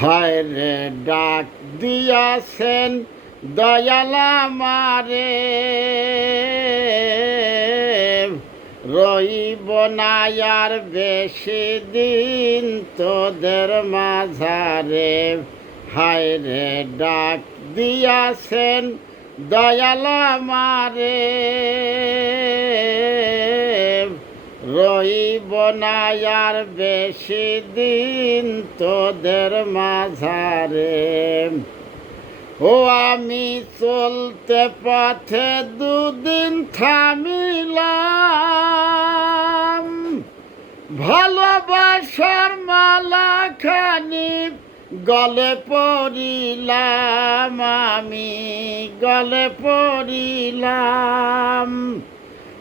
হায় রে ডাক দিয়াছেন দয়ালা মারে রইব না বেশি দিন তোদের মাঝারে। হায় রে ডাক দিয়াছেন দয়ালা মারে রইব না আর বেশি দিন তোদের মাঝারে। ও আমি চলতে পথে দুদিন থামিলাম। ভালোবাসার মালা খানি গলে পড়িলাম, আমি গলে পড়িলাম।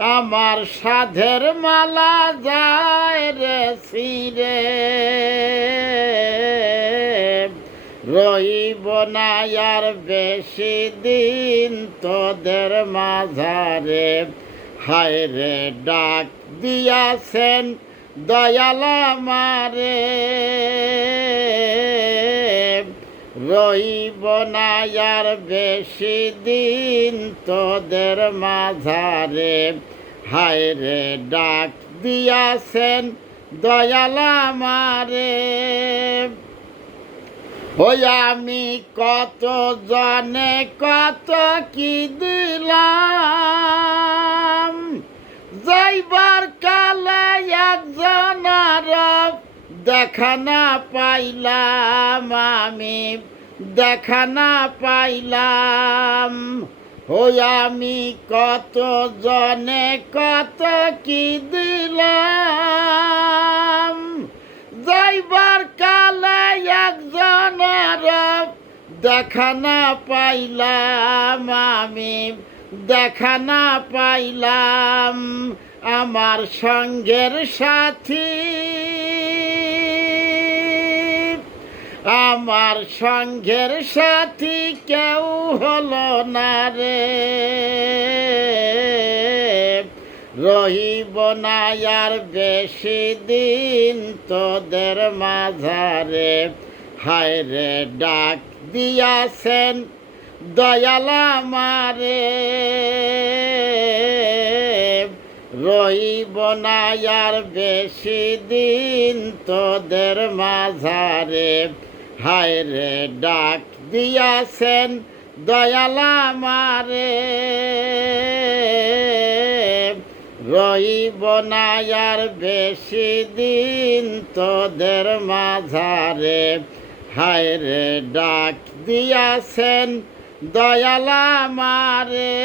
আমার সাধের মালা যায় রে সিরে রইব না আর বেশি দিন তোদের মাঝারে। হায় রে, ডাক দিয়াছেন দয়ালা মারে রইব না আর বেশি দিন তোদের মাঝারে। হায় রে, ডাক দিয়াছেন দয়ালা মারে ওই আমি কত জনে কত কি দিলাম দেখা না পাইলাম আমি, দেখা না পাইলাম। ওই আমি কত জনে কত কি দিলাম? যাইবার কালে একজন আরব দেখা না পাইলাম আমি, দেখা না পাইলাম। আমার সঙ্গের সাথী আমার সঙ্গের সাথী কেউ হলো না রে। রহিব না আর বেশি দিন তোদের মাঝারে। হায় রে, ডাক দিয়াছেন দয়ালা মারে রইব না আর বেশি দিন তোদের মাঝারে। হায় রে ডাক দিয়াছেন, দয়ালা মারে। রইব আর বেশি দিন তোদের মাঝারে। হায় রে ডাক দিয়াছেন, দয়ালা মারে।